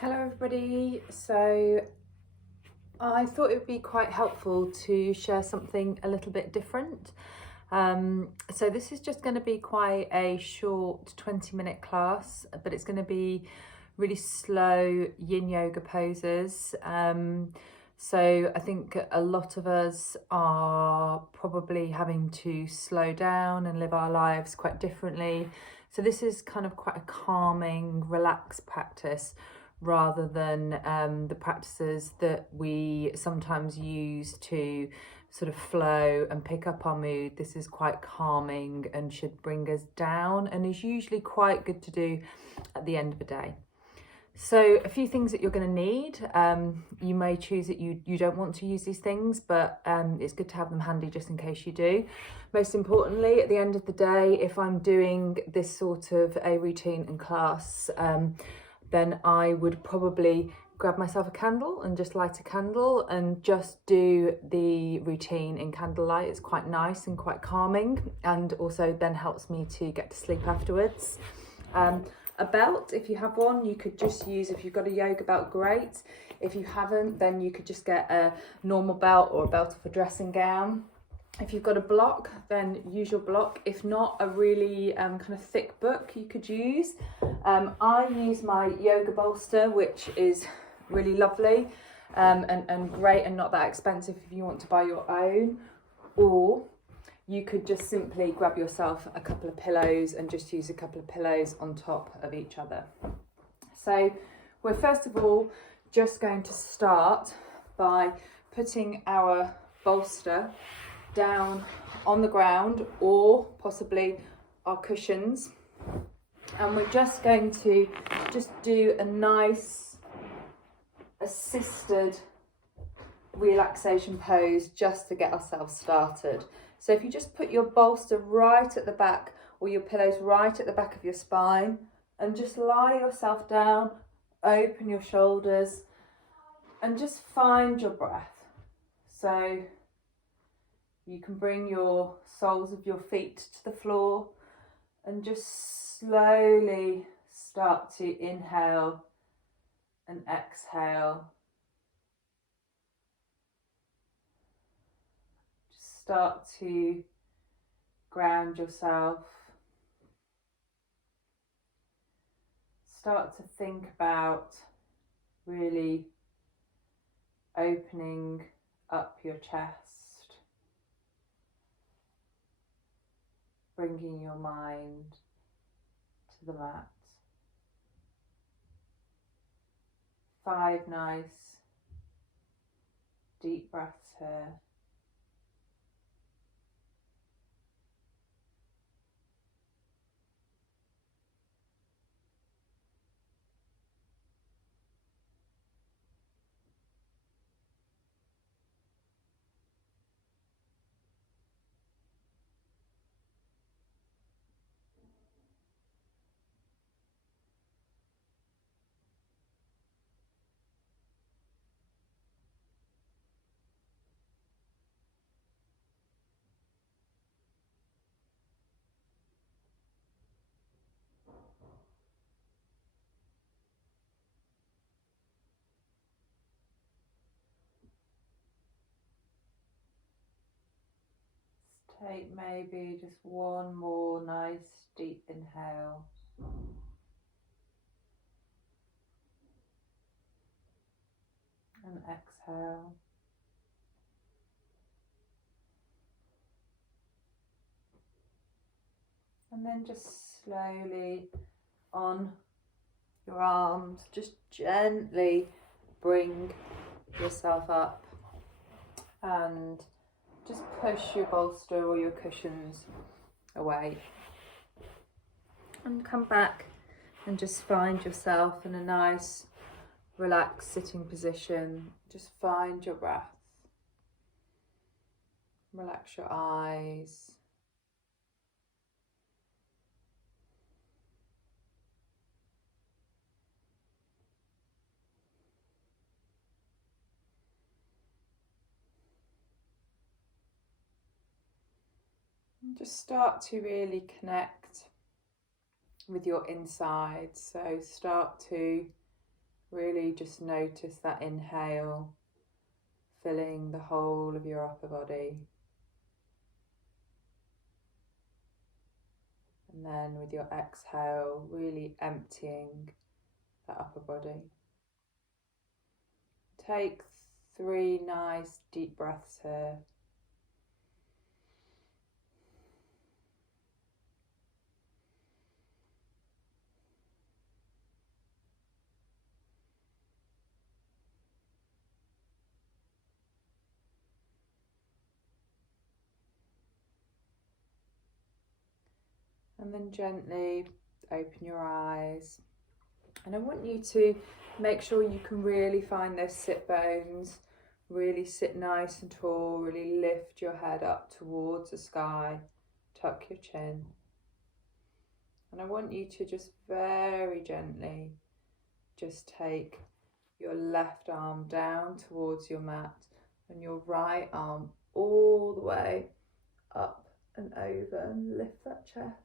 Hello everybody. So I thought it would be quite helpful to share something a little bit different. So this is just going to be quite a short 20-minute class, but it's going to be really slow yin yoga poses. So I think a lot of us are probably having to slow down and live our lives quite differently. So this is kind of quite a calming, relaxed practice rather than the practices that we sometimes use to sort of flow and pick up our mood. This is quite calming and should bring us down, and is usually quite good to do at the end of the day. So a few things that you're going to need. You may choose that you don't want to use these things, but it's good to have them handy just in case you do. Most importantly, at the end of the day, if I'm doing this sort of a routine in class, then I would probably grab myself a candle and just light a candle and just do the routine in candlelight. It's quite nice and quite calming, and also then helps me to get to sleep afterwards. A belt, if you have one, you could just use, if you've got a yoga belt, great. If you haven't, then you could just get a normal belt or a belt off a dressing gown. If you've got a block, then use your block. If not, a really kind of thick book you could use. I use my yoga bolster, which is really lovely and great and not that expensive if you want to buy your own. Or you could just simply grab yourself a couple of pillows and just use a couple of pillows on top of each other. So we're first of all just going to start by putting our bolster down on the ground or possibly our cushions, and we're just going to just do a nice assisted relaxation pose just to get ourselves started. So if you just put your bolster right at the back or your pillows right at the back of your spine and just lie yourself down, open your shoulders and just find your breath. So you can bring your soles of your feet to the floor and just slowly start to inhale and exhale. Just start to ground yourself. Start to think about really opening up your chest, bringing your mind to the mat. 5 nice deep breaths here. Take maybe just one more nice deep inhale. And exhale. And then just slowly on your arms, just gently bring yourself up and just push your bolster or your cushions away. And come back and just find yourself in a nice, relaxed sitting position. Just find your breath. Relax your eyes. And just start to really connect with your inside. So start to Really just notice that inhale filling the whole of your upper body. And then with your exhale, really emptying that upper body. Take 3 nice deep breaths here. And then gently open your eyes. And I want you to make sure you can really find those sit bones, really sit nice and tall, really lift your head up towards the sky, tuck your chin. And I want you to just very gently just take your left arm down towards your mat and your right arm all the way up and over, and lift that chest.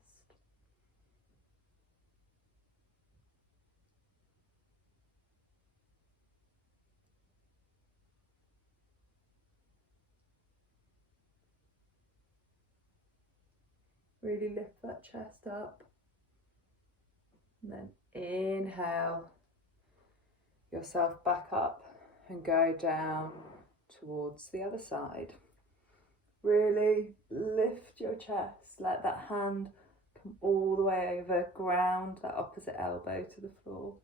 Really lift that chest up. And then inhale yourself back up and go down towards the other side. Really lift your chest, let that hand come all the way over, ground that opposite elbow to the floor.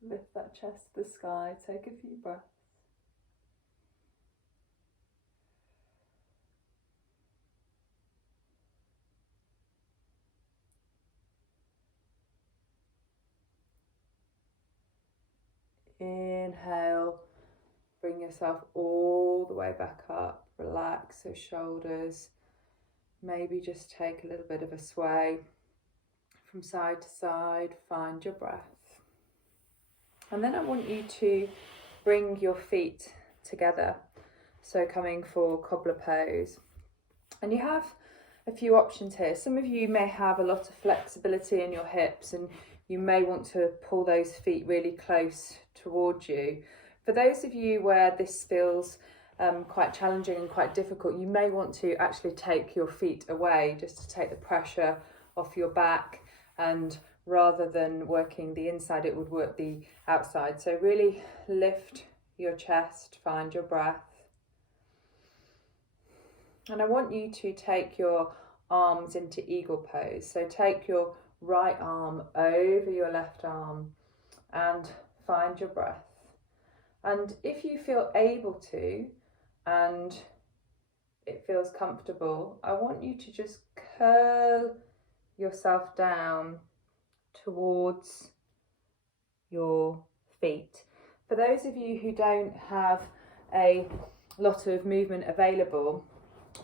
Lift that chest to the sky, take a few breaths. Inhale, bring yourself all the way back up, relax those shoulders, maybe just take a little bit of a sway from side to side, find your breath. And then I want you to bring your feet together, so coming for cobbler pose. And you have a few options here. Some of you may have a lot of flexibility in your hips and you may want to pull those feet really close towards you. For those of you where this feels quite challenging and quite difficult, you may want to actually take your feet away just to take the pressure off your back, and rather than working the inside, it would work the outside. So really lift your chest, find your breath. And I want you to take your arms into eagle pose. So take your right arm over your left arm and find your breath. And if you feel able to and it feels comfortable, I want you to just curl yourself down towards your feet. For those of you who don't have a lot of movement available,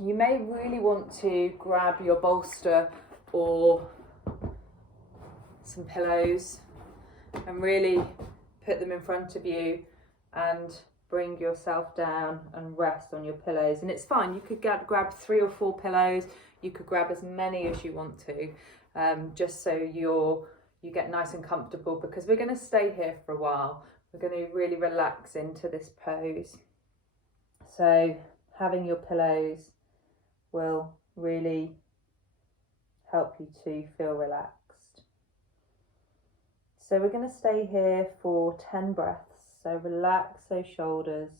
you may really want to grab your bolster or some pillows and really put them in front of you and bring yourself down and rest on your pillows. And it's fine, you could grab 3 or 4 pillows, you could grab as many as you want to, just so you get nice and comfortable, because we're going to stay here for a while. We're going to really relax into this pose. So having your pillows will really help you to feel relaxed. So we're going to stay here for 10 breaths. So relax those shoulders.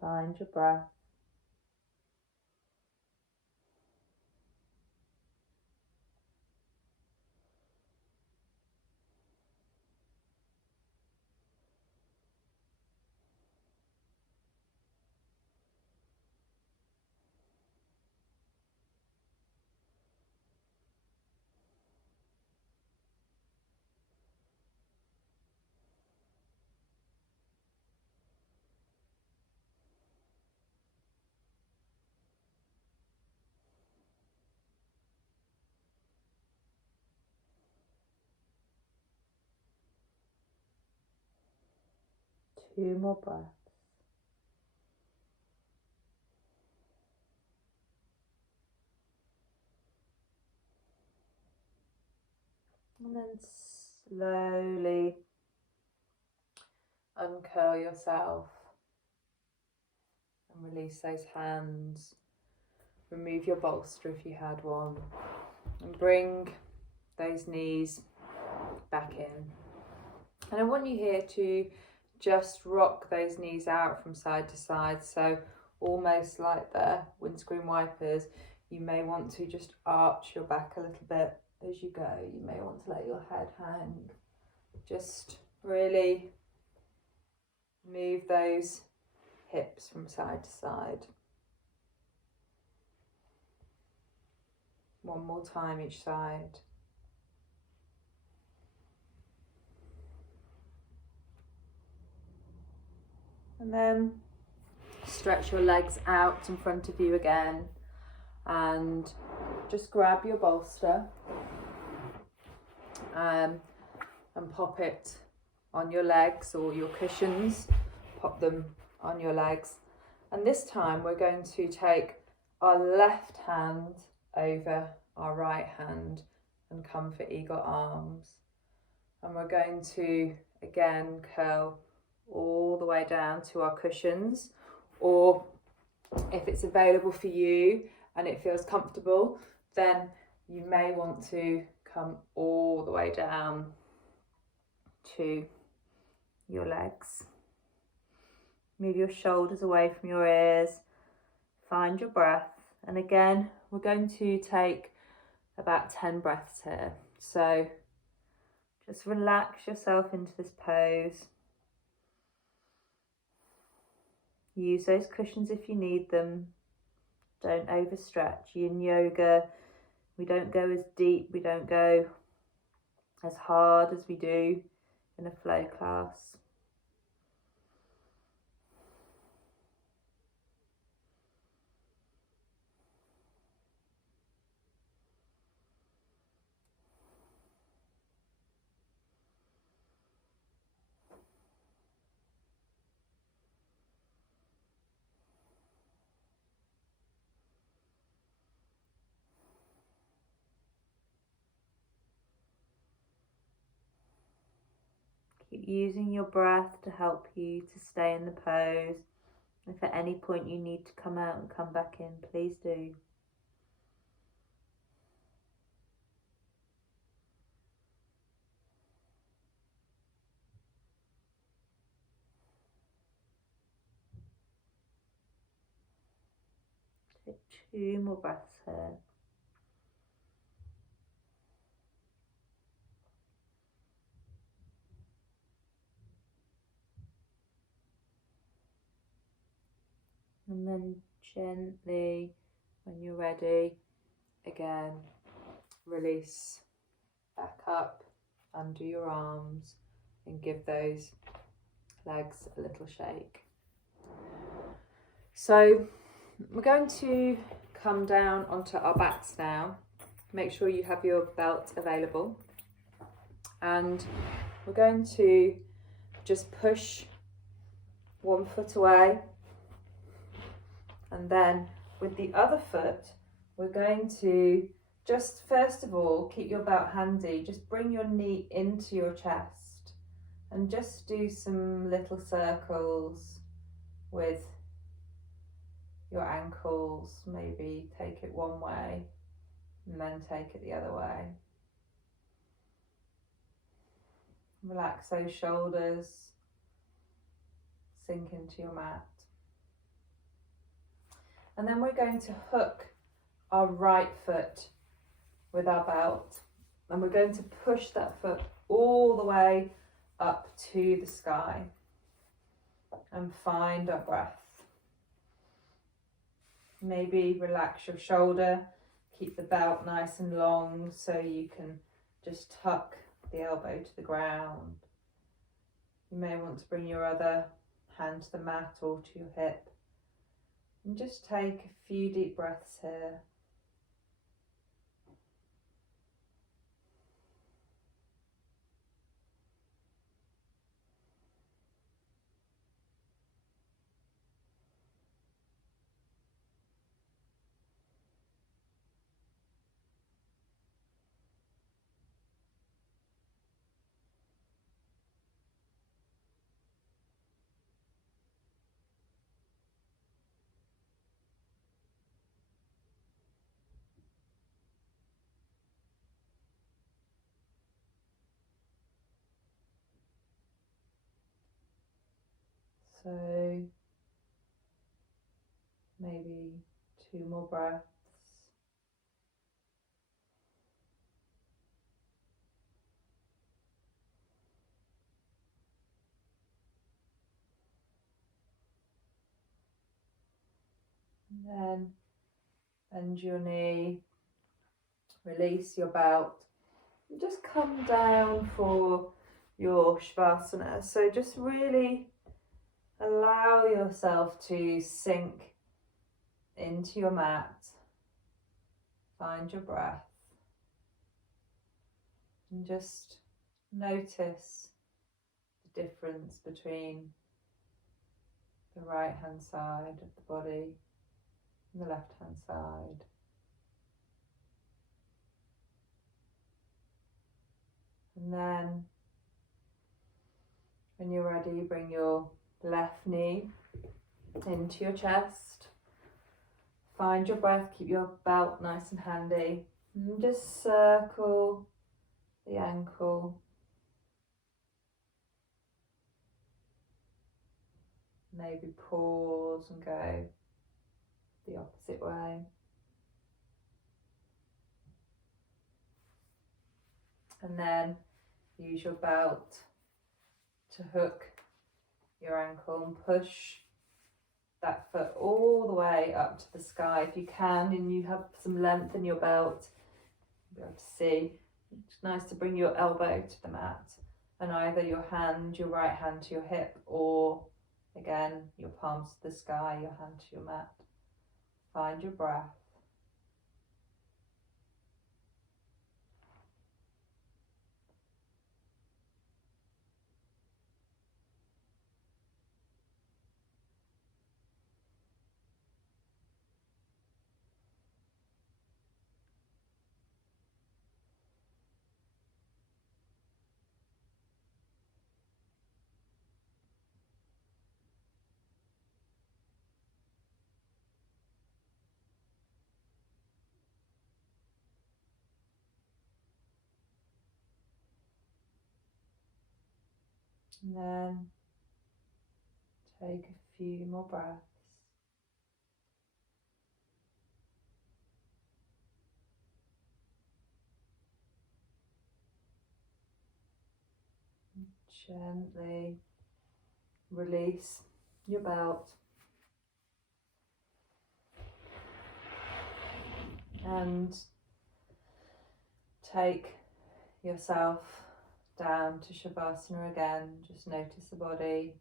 Find your breath. 2 more breaths. And then slowly uncurl yourself and release those hands. Remove your bolster if you had one, and bring those knees back in. And I want you here to just rock those knees out from side to side, so almost like the windscreen wipers. You may want to just arch your back a little bit as you go. You may want to let your head hang. Just really move those hips from side to side. One more time each side. And then stretch your legs out in front of you again, and just grab your bolster and pop it on your legs or your cushions. Pop them on your legs. And this time we're going to take our left hand over our right hand and come for eagle arms. And we're going to again curl all the way down to our cushions, or if it's available for you and it feels comfortable, then you may want to come all the way down to your legs. Move your shoulders away from your ears, find your breath, and again we're going to take about 10 breaths here. So just relax yourself into this pose. Use those cushions if you need them. Don't overstretch. In yoga, we don't go as deep, we don't go as hard as we do in a flow class. Keep using your breath to help you to stay in the pose. If at any point you need to come out and come back in, please do. Take 2 more breaths here. And then gently, when you're ready, again, release back up, under your arms, and give those legs a little shake. So we're going to come down onto our backs now. Make sure you have your belt available. And we're going to just push one foot away. And then with the other foot, we're going to just first of all, keep your belt handy. Just bring your knee into your chest and just do some little circles with your ankles. Maybe take it one way and then take it the other way. Relax those shoulders, sink into your mat. And then we're going to hook our right foot with our belt, and we're going to push that foot all the way up to the sky and find our breath. Maybe relax your shoulder, keep the belt nice and long so you can just tuck the elbow to the ground. You may want to bring your other hand to the mat or to your hip. And just take a few deep breaths here. So maybe 2 more breaths. And then bend your knee, release your belt, and just come down for your Shavasana. So just really allow yourself to sink into your mat. Find your breath and just notice the difference between the right hand side of the body and the left hand side. And then when you're ready, bring your left knee into your chest. Find your breath, keep your belt nice and handy, and just circle the ankle. Maybe pause and go the opposite way. And then use your belt to hook your ankle and push that foot all the way up to the sky if you can, and you have some length in your belt. You'll be able to see. It's nice to bring your elbow to the mat and either your right hand to your hip, or again your palms to the sky, your hand to your mat. Find your breath. And then take a few more breaths. Gently release your belt and take yourself down to Shavasana again. Just notice the body,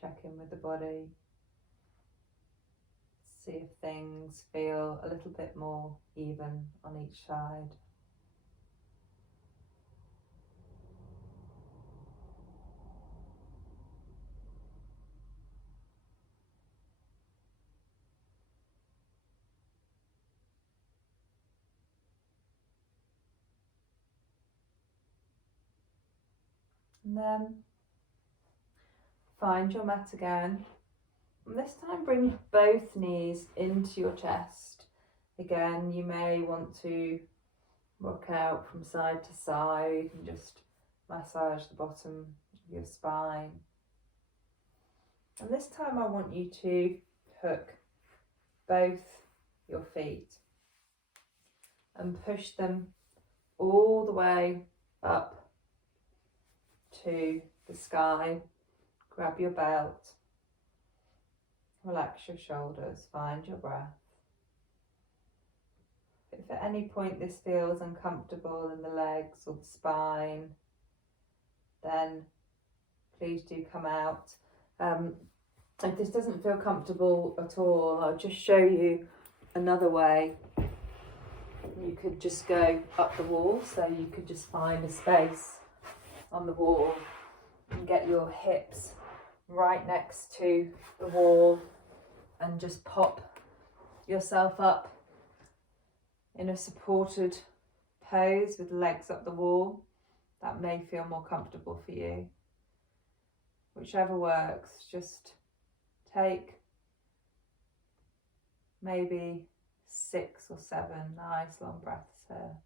check in with the body, see if things feel a little bit more even on each side. And then find your mat again. And this time bring both knees into your chest. Again, you may want to rock out from side to side and just massage the bottom of your spine. And this time I want you to hook both your feet and push them all the way up to the sky. Grab your belt, relax your shoulders, find your breath. If at any point this feels uncomfortable in the legs or the spine, then please do come out. If this doesn't feel comfortable at all, I'll just show you another way. You could just go up the wall, so you could just find a space on the wall and get your hips right next to the wall and just pop yourself up in a supported pose with legs up the wall. That may feel more comfortable for you. Whichever works, just take maybe 6 or 7 nice long breaths here.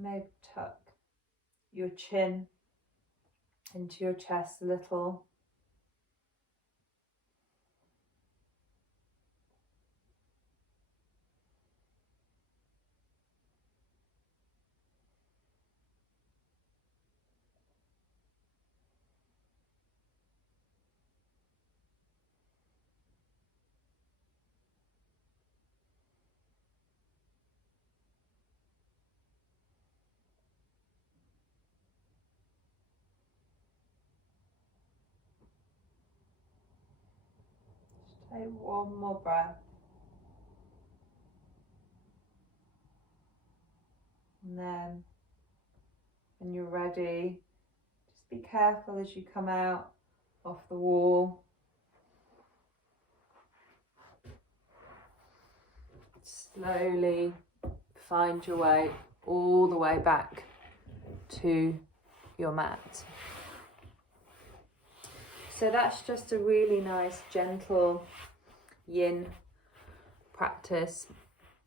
Maybe tuck your chin into your chest a little. Take one more breath. And then when you're ready, just be careful as you come out off the wall. Slowly find your way all the way back to your mat. So that's just a really nice, gentle yin practice.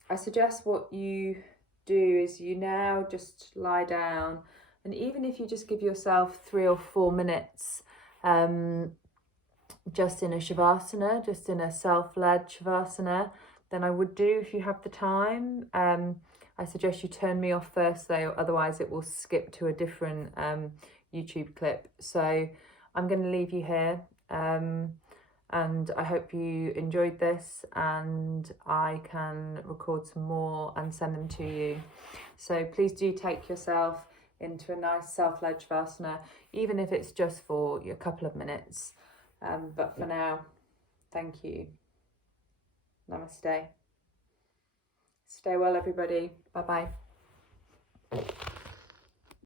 I suggest what you do is you now just lie down, and even if you just give yourself 3 or 4 minutes just in a shavasana, just in a self-led shavasana, then I would do if you have the time. I suggest you turn me off first though, otherwise it will skip to a different YouTube clip. So I'm going to leave you here, and I hope you enjoyed this, and I can record some more and send them to you. So please do take yourself into a nice self-led shavasana, even if it's just for a couple of minutes. But for now, thank you. Namaste. Stay well, everybody. Bye-bye.